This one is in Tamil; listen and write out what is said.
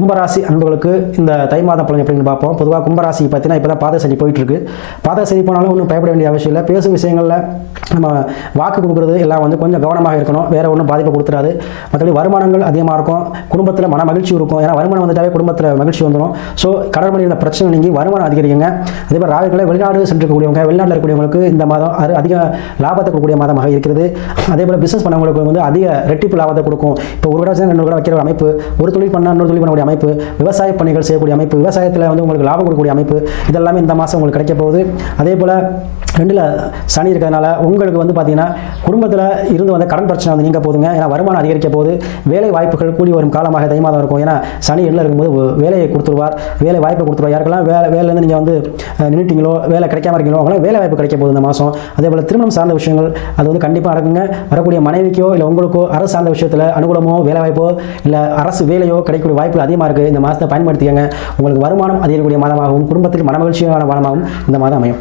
கும்பராசி அன்புகளுக்கு இந்த தை மாத பலன் எப்படின்னு பார்ப்போம். பொதுவாக கும்பராசி பார்த்தீங்கன்னா இப்போ தான் பாதசனி போயிட்டு இருக்கு. பாதசனி போனாலும் ஒன்றும் பயப்பட வேண்டிய அவசியம் இல்லை. பேசும் விஷயங்களில் நம்ம வாக்கு கொடுக்குறது எல்லாம் வந்து கொஞ்சம் கவனமாக இருக்கணும். வேற ஒன்றும் பாதிப்பு கொடுத்துறாது. மற்றபடி வருமானங்கள் அதிகமாக இருக்கும். குடும்பத்தில் மன மகிழ்ச்சி இருக்கும். ஏன்னா வருமானம் வந்துட்டாவே குடும்பத்தில் மகிழ்ச்சி வந்துடும். ஸோ கடன் மணியில் பிரச்சனை நீங்கி வருமானம் அதிகரிக்குங்க. அதே மாதிரி ராகுகளை வெளிநாடு சென்றிருக்கக்கூடியவங்க, வெளிநாட்டில் இருக்கக்கூடியவங்களுக்கு இந்த மாதம் அதிக லாபத்தை கொடுக்கக்கூடிய மாதமாக இருக்கிறது. அதே போல் பிசினஸ் பண்ணவங்களுக்கு வந்து அதிக ரெட்டிப்பு லாபத்தை கொடுக்கும். இப்போ ஒரு விட 2 விட வைக்கிற அமைப்பு, ஒரு தொழில் பண்ணால் இன்னொரு தொழில் பண்ணக்கூடிய அமைப்பு, விவசாய பணிகள் செய்யக்கூடிய அமைப்பு, விவசாயத்தில் வந்து உங்களுக்கு லாபம் கொடுக்கக்கூடிய அமைப்பு, இதெல்லாமே இந்த மாதம் உங்களுக்கு கிடைக்க போகுது. அதே போல் 2ல் சனி இருக்கிறதுனால உங்களுக்கு வந்து பார்த்தீங்கன்னா குடும்பத்தில் இருந்து வந்த கடன் பிரச்சனை வந்து நீங்க போதுங்க. ஏன்னா வருமானம் அதிகரிக்க போது. வேலை வாய்ப்புகள் கூடி வரும் காலமாக தை மாதம் இருக்கும். ஏன்னா சனி எண்ணில் இருக்கும்போது வேலையை கொடுத்துருவார், வேலை வாய்ப்பை கொடுத்துருவார். யாருக்கெல்லாம் வேலையிலேருந்து நீங்கள் வந்து நின்றுட்டீங்களோ, வேலை கிடைக்காம இருக்கீங்களோ அவங்களாம் வேலை வாய்ப்பு கிடைக்க போகுது இந்த மாதம். அதே போல் திருமணம் சார்ந்த விஷயங்கள் அது வந்து கண்டிப்பாக நடக்குங்க. வரக்கூடிய மனைவிக்கோ இல்லை உங்களுக்கோ அரசு சார்ந்த விஷயத்தில் அனுகூலமோ, வேலை வாய்ப்போ இல்லை அரசு வேலையோ கிடைக்கக்கூடிய வாய்ப்பு அதிகமாக இருக்குது. இந்த மாதத்தை பயன்படுத்திக்கங்க. உங்களுக்கு வருமானம் அதிகரிக்கக்கூடிய மாதமாகவும் குடும்பத்தில் மனமகிழ்ச்சியான மாதமாகவும் இந்த மாதம் அமையும்.